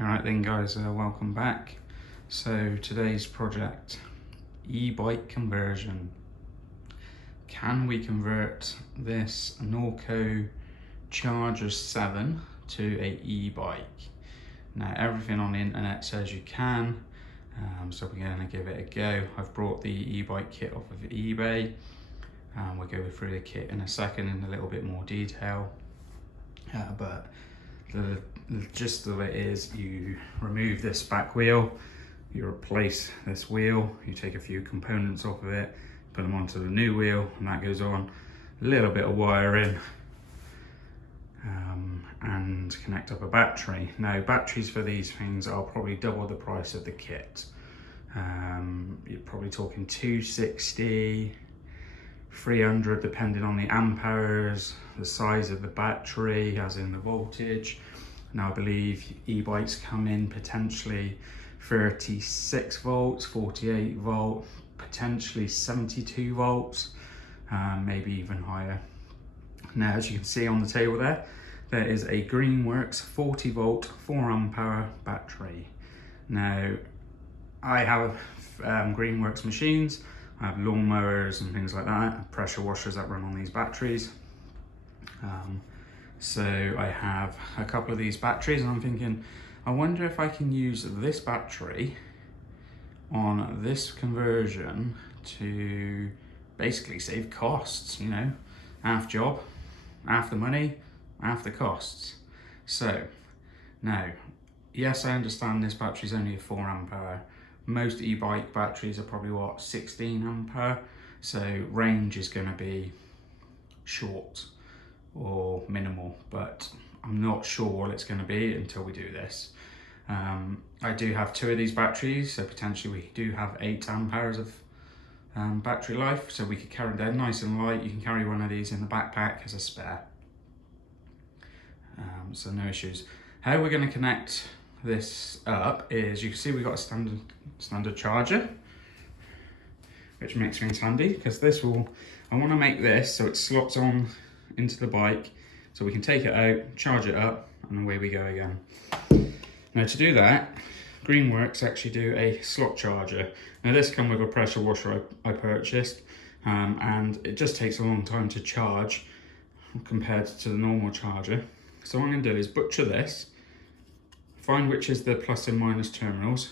Alright then guys, welcome back. So today's project, e-bike conversion. Can we convert this Norco Charger 7 to a e-bike? Now everything on the internet says you can, so we're going to give it a go. I've brought the e-bike kit off of eBay. We'll go through the kit in a second in a little bit more detail, but the gist of it is you remove this back wheel, you replace this wheel, you take a few components off of it, put them onto the new wheel, and that goes on. A little bit of wiring, and connect up a battery. Now batteries for these things are probably double the price of the kit. You're probably talking 260, 300 depending on the amp hours, the size of the battery as in the voltage. Now I believe e-bikes come in potentially 36 volts, 48 volt, potentially 72 volts, maybe even higher. Now as you can see on the table there is a Greenworks 40 volt 4 amp hour battery. Now I have Greenworks machines, I have lawnmowers and things like that, pressure washers that run on these batteries. So I have a couple of these batteries and I'm thinking, I wonder if I can use this battery on this conversion to basically save costs, you know, half job, half the money, half the costs. So now, yes, I understand this battery is only a 4 amp hour. Most e-bike batteries are probably what, 16 amp hour. So range is going to be short or minimal, but I'm not sure what it's going to be until we do this. I do have 2 of these batteries, so potentially we do have 8 amp hours of battery life, so we could carry them nice and light. You can carry one of these in the backpack as a spare, so no issues. How we're going to connect this up is, you can see we've got a standard charger, which makes things handy because this will, I want to make this so it slots on into the bike so we can take it out, charge it up, and away we go again. Now to do that, Greenworks actually do a slot charger. Now this comes with a pressure washer I purchased, and it just takes a long time to charge compared to the normal charger. So what I'm going to do is butcher this, find which is the plus and minus terminals,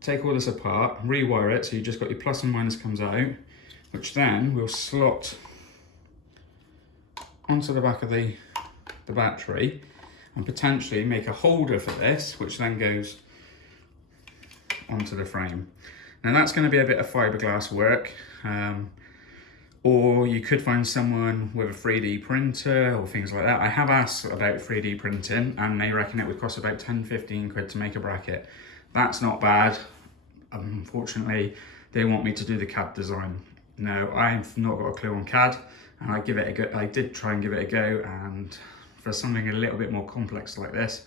take all this apart, rewire it so you just got your plus and minus comes out, which then will slot onto the back of the battery and potentially make a holder for this, which then goes onto the frame. Now that's going to be a bit of fiberglass work, or you could find someone with a 3D printer or things like that. I have asked about 3D printing and they reckon it would cost about 10-15 quid to make a bracket. That's not bad. Unfortunately, they want me to do the CAD design. Now I've not got a clue on CAD, and I give it a go. I did try and give it a go, and for something a little bit more complex like this,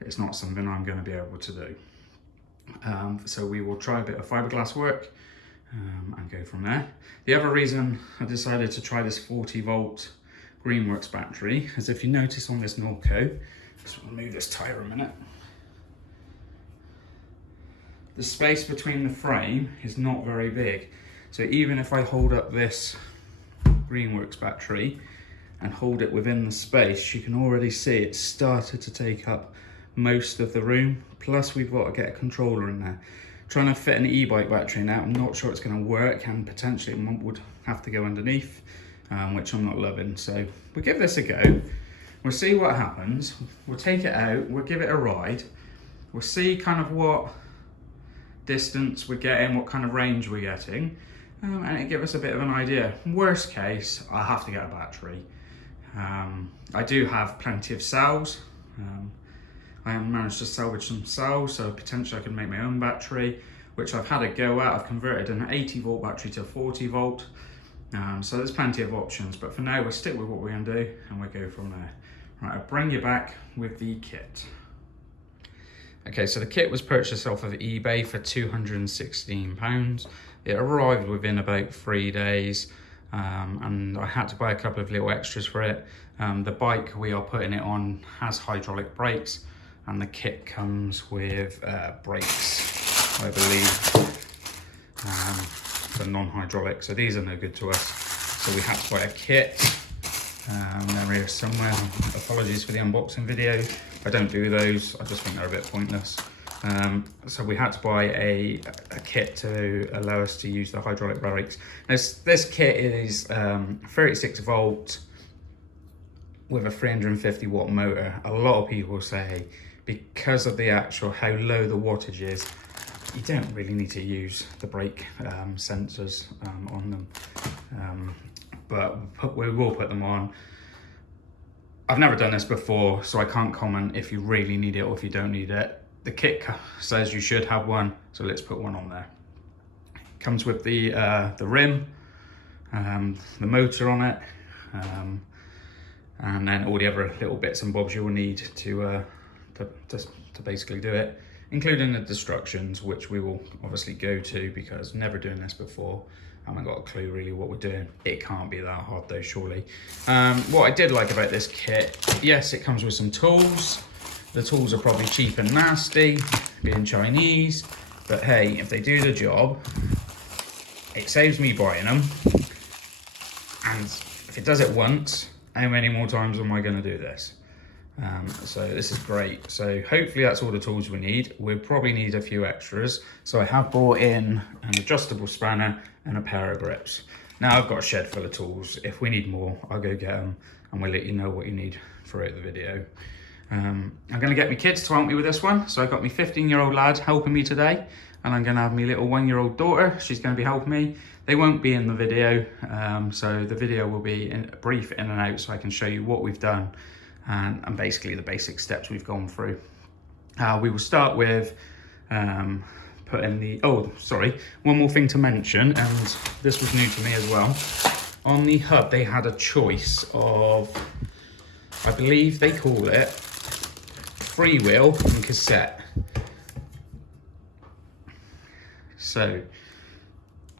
it's not something I'm going to be able to do. So we will try a bit of fiberglass work and go from there. The other reason I decided to try this 40 volt Greenworks battery is, if you notice on this Norco, just remove this tire a minute, the space between the frame is not very big. So even if I hold up this Greenworks battery and hold it within the space, you can already see it's started to take up most of the room. Plus we've got to get a controller in there. Trying to fit an e-bike battery now, I'm not sure it's going to work, and potentially it would have to go underneath, which I'm not loving. So we'll give this a go. We'll see what happens. We'll take it out, we'll give it a ride. We'll see kind of what distance we're getting, what kind of range we're getting. And it'll give us a bit of an idea. Worst case, I have to get a battery. I do have plenty of cells. I have managed to salvage some cells, so potentially I can make my own battery, which I've had a go at. I've converted an 80 volt battery to a 40 volt. So there's plenty of options, but for now we'll stick with what we're going to do and we'll go from there. Right, I'll bring you back with the kit. Okay, so the kit was purchased off of eBay for £216. It arrived within about 3 days, and I had to buy a couple of little extras for it. The bike we are putting it on has hydraulic brakes, and the kit comes with brakes, I believe, for non-hydraulic. So these are no good to us. So we had to buy a kit. They're here somewhere. Apologies for the unboxing video. I don't do those. I just think they're a bit pointless. So we had to buy a kit to allow us to use the hydraulic brakes. This kit is 36 volt with a 350 watt motor. A lot of people say because of the actual how low the wattage is, you don't really need to use the brake sensors on them. But we will put them on. I've never done this before, so I can't comment if you really need it or if you don't need it. The kit says you should have one, so let's put one on there. Comes with the rim, the motor on it, and then all the other little bits and bobs you will need to basically do it, including the instructions, which we will obviously go to because never doing this before. I haven't got a clue really what we're doing. It can't be that hard though, surely. What I did like about this kit, yes, it comes with some tools. The tools are probably cheap and nasty, being Chinese, but hey, if they do the job, it saves me buying them. And if it does it once, how many more times am I going to do this? So this is great. So hopefully that's all the tools we need. We'll probably need a few extras. So I have brought in an adjustable spanner and a pair of grips. Now I've got a shed full of tools. If we need more, I'll go get them and we'll let you know what you need throughout the video. I'm going to get my kids to help me with this one. So I've got my 15-year-old lad helping me today, and I'm going to have my little 1-year-old daughter. She's going to be helping me. They won't be in the video, so the video will be brief in and out so I can show you what we've done and basically the basic steps we've gone through. We will start with putting the, one more thing to mention, and this was new to me as well. On the hub, they had a choice of, I believe they call it freewheel and cassette. So,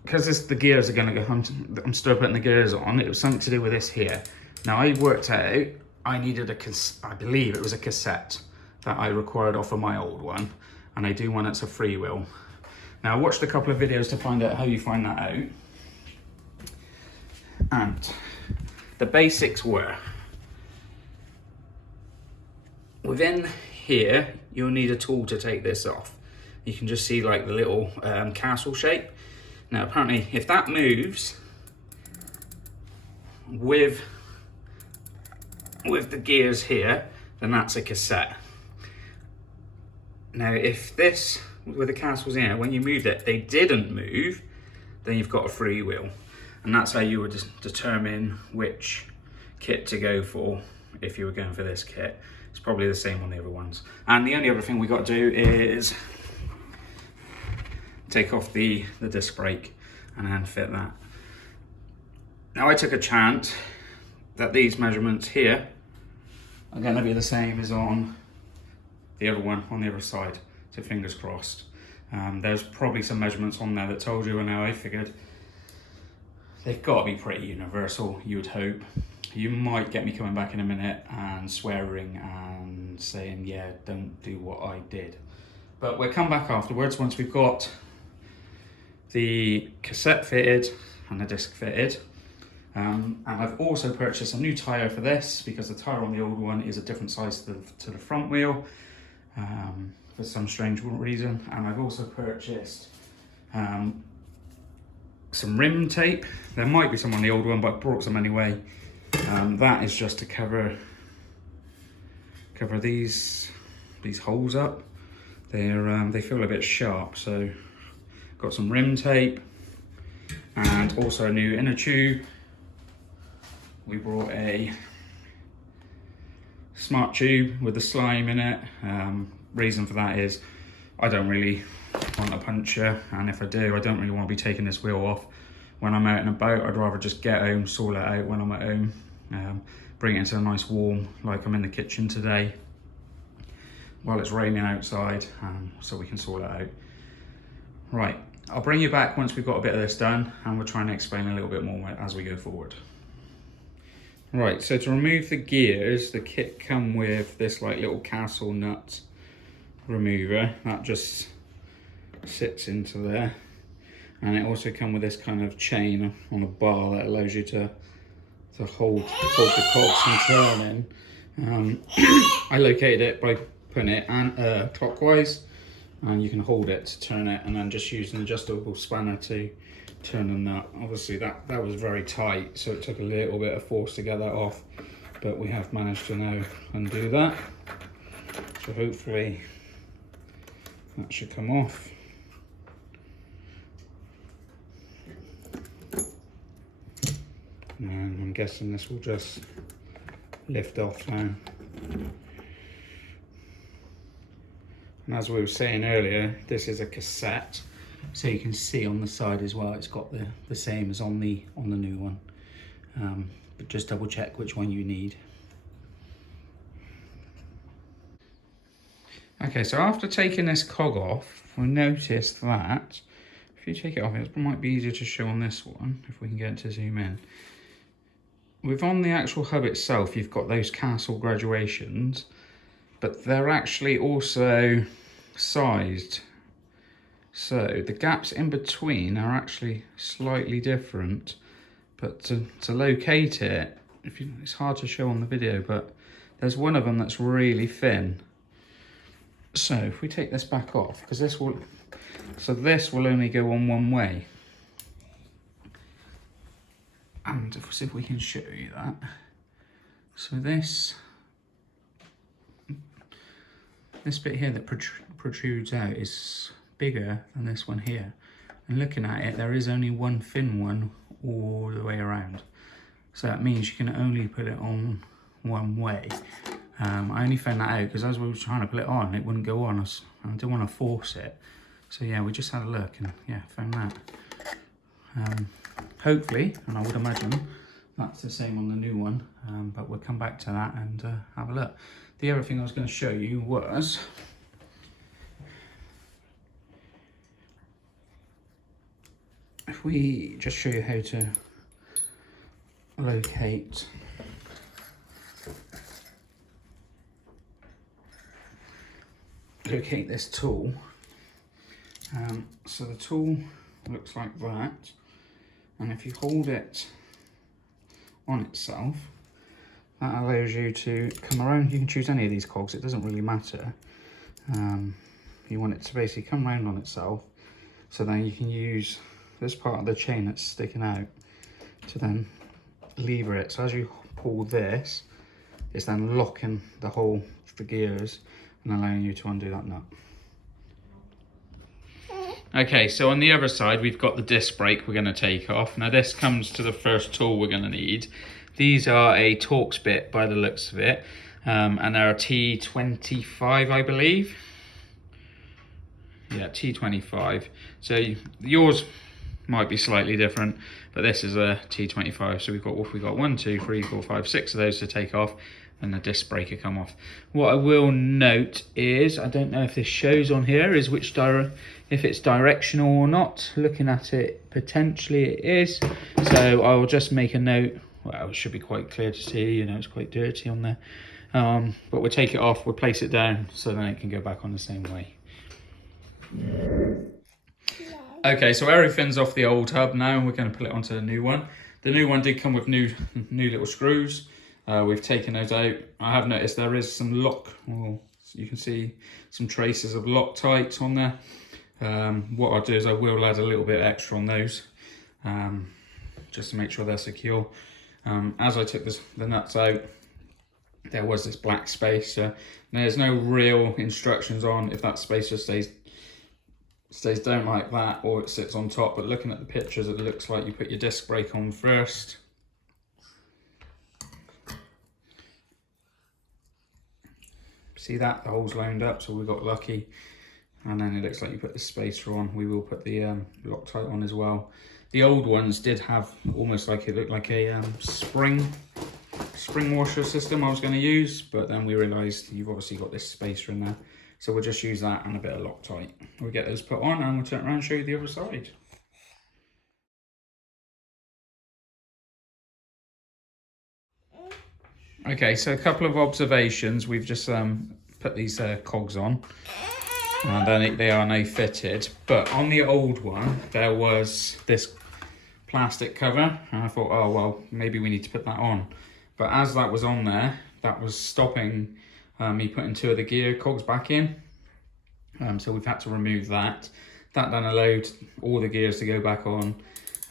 because the gears are going to go, I'm still putting the gears on, it was something to do with this here. Now I worked out I needed I believe it was a cassette that I required off of my old one, and I do one that's a freewheel. Now I watched a couple of videos to find out how you find that out, and the basics were, within here you'll need a tool to take this off. You can just see like the little castle shape. Now apparently if that moves with the gears here, then that's a cassette. Now if this, with the castles in here, when you moved it, they didn't move, then you've got a freewheel. And that's how you would determine which kit to go for if you were going for this kit. It's probably the same on the other ones. And the only other thing we got to do is take off the disc brake and then fit that. Now I took a chance that these measurements here are going to be the same as on the other one on the other side, so fingers crossed. There's probably some measurements on there that told you, and now I figured they've got to be pretty universal, you would hope. You might get me coming back in a minute and swearing and saying, yeah, don't do what I did. But we'll come back afterwards once we've got the cassette fitted and the disc fitted. And I've also purchased a new tyre for this because the tyre on the old one is a different size to the front wheel for some strange reason. And I've also purchased some rim tape. There might be some on the old one, but I brought some anyway. That is just to cover these holes up. They feel a bit sharp, so got some rim tape and also a new inner tube. We brought a smart tube with the slime in it. Reason for that is I don't really want a puncture, and if I do, I don't really want to be taking this wheel off when I'm out and about. I'd rather just get home, sort it out when I'm at home, bring it into a nice warm, like I'm in the kitchen today while it's raining outside, so we can sort it out. Right, I'll bring you back once we've got a bit of this done, and we'll try and explain a little bit more as we go forward. Right, so to remove the gears, the kit come with this like little castle nut remover that just sits into there, and it also comes with this kind of chain on a bar that allows you to hold the cogs and turn in. I located it by putting it clockwise, and you can hold it to turn it, and then just use an adjustable spanner to turn the nut. Obviously that was very tight, so it took a little bit of force to get that off, but we have managed to now undo that. So hopefully that should come off. And I'm guessing this will just lift off now. And as we were saying earlier, this is a cassette, so you can see on the side as well, it's got the same as on the new one. But just double check which one you need. Okay, so after taking this cog off, we'll notice that if you take it off, it might be easier to show on this one, if we can get it to zoom in. On the actual hub itself, you've got those castle graduations, but they're actually also sized. So the gaps in between are actually slightly different, but to locate it, it's hard to show on the video, but there's one of them that's really thin. So if we take this back off, because this will only go on one way. And if we see if we can show you that. So this bit here that protrudes out is bigger than this one here. And looking at it, there is only one thin one all the way around. So that means you can only put it on one way. I only found that out because as we were trying to put it on, it wouldn't go on. I didn't want to force it. So yeah, we just had a look and yeah, found that. Hopefully, and I would imagine that's the same on the new one, but we'll come back to that and have a look. The other thing I was going to show you was if we just show you how to locate this tool. So the tool looks like that, and if you hold it on itself, that allows you to come around. You can choose any of these cogs, it doesn't really matter. You want it to basically come around on itself, so then you can use this part of the chain that's sticking out to then lever it. So as you pull this, it's then locking the gears and allowing you to undo that nut. Okay, so on the other side, we've got the disc brake we're going to take off. Now this comes to the first tool we're going to need. These are a Torx bit by the looks of it, and they're a T25, I believe. Yeah, T25. So yours might be slightly different, but this is a T25. So we've got 1, 2, 3, 4, 5, 6 of those to take off, and the disc brake will come off. What I will note is, I don't know if this shows on here, is if it's directional or not. Looking at it, potentially it is. So I will just make a note. Well, it should be quite clear to see, you know, it's quite dirty on there. But we'll take it off, we'll place it down, so then it can go back on the same way. Okay, so everything's off the old hub now, we're going to put it onto the new one. The new one did come with new little screws. We've taken those out. I have noticed there is some you can see some traces of Loctite on there. What I'll do is I will add a little bit extra on those, just to make sure they're secure. As I took the nuts out, there was this black space. There's no real instructions on if that spacer stays down like that or it sits on top, but looking at the pictures, it looks like you put your disc brake on first. See that? The hole's lined up, so we got lucky. And then it looks like you put the spacer on. We will put the Loctite on as well. The old ones did have almost like it looked like a spring washer system I was going to use, but then we realised you've obviously got this spacer in there. So we'll just use that and a bit of Loctite. We'll get those put on and we'll turn around and show you the other side. Okay, so a couple of observations. We've just put these cogs on. and they are now fitted. But on the old one, there was this plastic cover, and I thought, oh well, maybe we need to put that on. But as that was on there, that was stopping me putting 2 of the gear cogs back in. So we've had to remove that. That then allowed all the gears to go back on,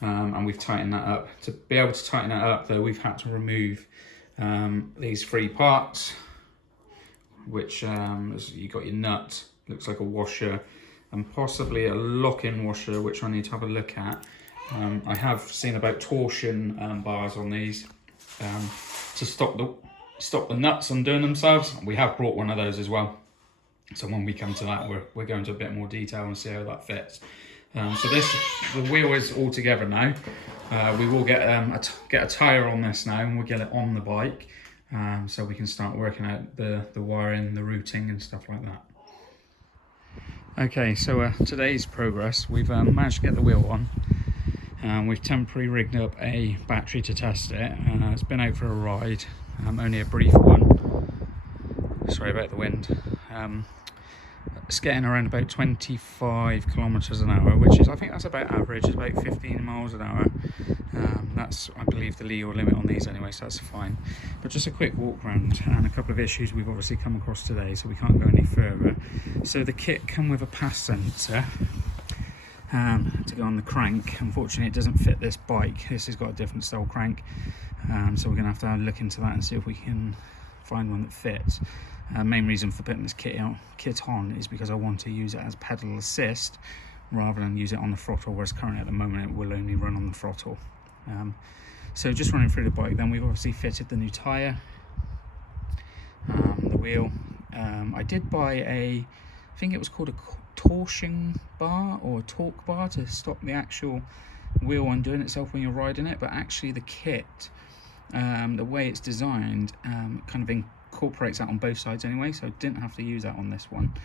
and we've tightened that up. To be able to tighten it up though, we've had to remove these 3 parts, which you got your nut, looks like a washer, and possibly a lock-in washer, which I need to have a look at. I have seen about torsion bars on these to stop the nuts undoing themselves. We have brought one of those as well. So when we come to that, we're going into a bit more detail and see how that fits. So the wheel is all together now. We will get a tyre on this now, and we'll get it on the bike, so we can start working out the wiring, the routing and stuff like that. Okay, so today's progress, we've managed to get the wheel on. We've temporarily rigged up a battery to test it. It's been out for a ride, only a brief one. Sorry about the wind. It's getting around about 25 kilometers an hour, which is, I think that's about average. It's about 15 miles an hour. That's, I believe, the legal limit on these anyway, so that's fine. But just a quick walk around and a couple of issues we've obviously come across today, so we can't go any further. So the kit come with a pass sensor to go on the crank. Unfortunately, it doesn't fit this bike. This has got a different style crank, so we're gonna have to look into that and see if we can find one that fits. Main reason for putting this kit on is because I want to use it as pedal assist rather than use it on the throttle, whereas currently at the moment it will only run on the throttle. So just running through the bike, then we've obviously fitted the new tyre, the wheel. I did buy I think it was called a torsion bar or a torque bar to stop the actual wheel undoing itself when you're riding it, but actually the kit, the way it's designed, kind of incorporates that on both sides anyway, so I didn't have to use that on this one.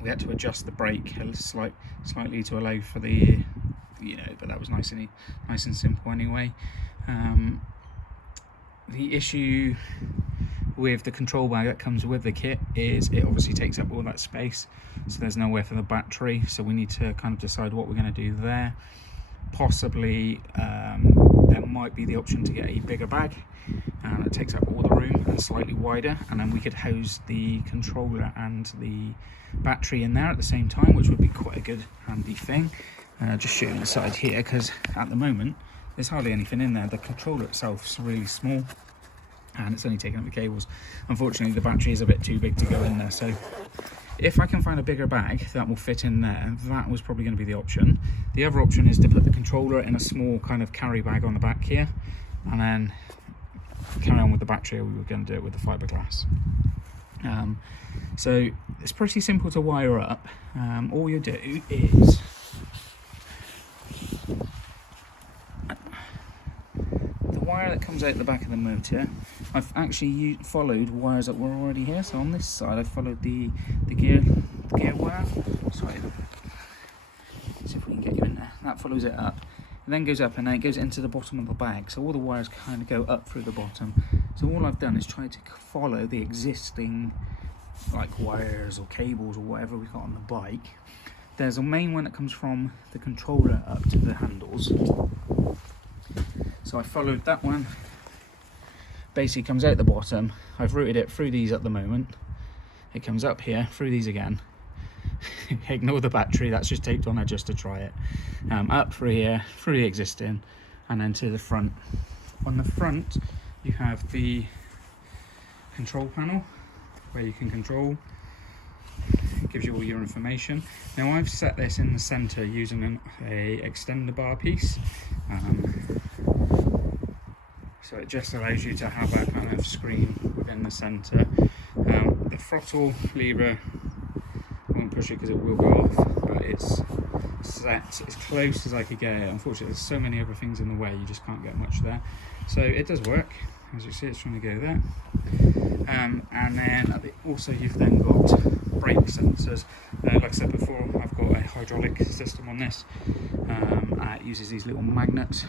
We had to adjust the brake slightly to allow for the, but that was nice and simple anyway. The issue with the control bag that comes with the kit is it obviously takes up all that space, so there's nowhere for the battery, so we need to kind of decide what we're going to do there. Possibly there might be the option to get a bigger bag, and it takes up all the room and slightly wider, and then we could house the controller and the battery in there at the same time, which would be quite a good handy thing. Just shooting the side here, because at the moment there's hardly anything in there. The controller itself is really small and it's only taking up the cables. Unfortunately, the battery is a bit too big to go in there, so if I can find a bigger bag that will fit in there, that was probably going to be the option. The other option is to put the controller in a small kind of carry bag on the back here, and then carry on with the battery. We were going to do it with the fiberglass. So it's pretty simple to wire up. All you do is the wire that comes out the back of the motor, I've actually followed wires that were already here. So on this side I followed the gear wire. Sorry, see if we can get you in there. That follows it up, and then goes up, and then it goes into the bottom of the bag, so all the wires kind of go up through the bottom. So all I've done is try to follow the existing like wires or cables or whatever we've got on the bike. There's a main one that comes from the controller up to the handles, so I followed that one. Basically comes out the bottom. I've routed it through these at the moment. It comes up here, through these again. Ignore the battery, that's just taped on there just to try it. Up through here, through the existing, and then to the front. On the front you have the control panel where you can control. It gives you all your information. Now I've set this in the center using a extender bar piece, so it just allows you to have a kind of screen within the center. The throttle lever, I won't push it because it will go off, but it's set as close as I could get it. Unfortunately there's so many other things in the way, you just can't get much there. So it does work. As you see, it's trying to go there. And then also you've then got brake sensors. Like I said before, I've got a hydraulic system on this. It uses these little magnets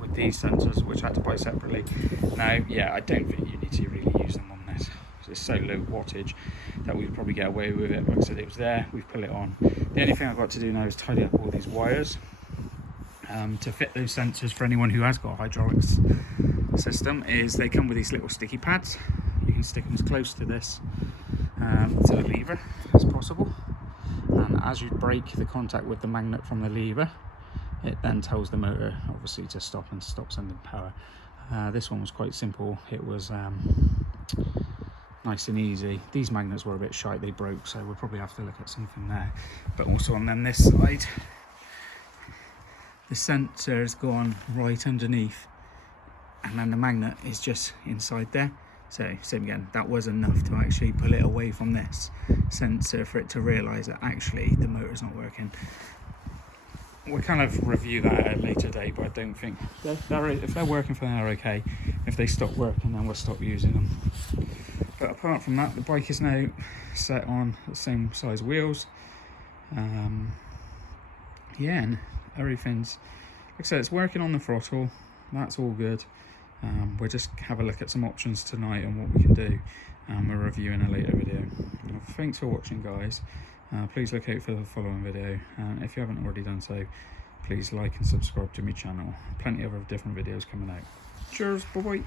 with these sensors, which I had to buy separately. Now, yeah, I don't think you need to really use them on this. it's so low wattage that we'd probably get away with it. Like I said, it was there, we've put it on. The only thing I've got to do now is tidy up all these wires to fit those sensors. For anyone who has got a hydraulics system, is they come with these little sticky pads. You can stick them as close to this to the lever as possible, and as you break the contact with the magnet from the lever, it then tells the motor obviously to stop and stop sending power. This one was quite simple. It was nice and easy. These magnets were a bit shite, they broke, so we'll probably have to look at something there. But also on then this side, the sensor has gone right underneath, and then the magnet is just inside there. So same again, that was enough to actually pull it away from this sensor for it to realise that actually the motor's not working. We'll kind of review that at a later date, but I don't think if they're working for them, they're okay. If they stop working, then we'll stop using them. But apart from that, the bike is now set on the same size wheels. Yeah, and everything's, like I said, it's working on the throttle. That's all good. We'll just have a look at some options tonight and what we can do. We'll review in a later video. Thanks for watching, guys. Please look out for the following video. If you haven't already done so, please like and subscribe to my channel. Plenty of other different videos coming out. Cheers, bye bye.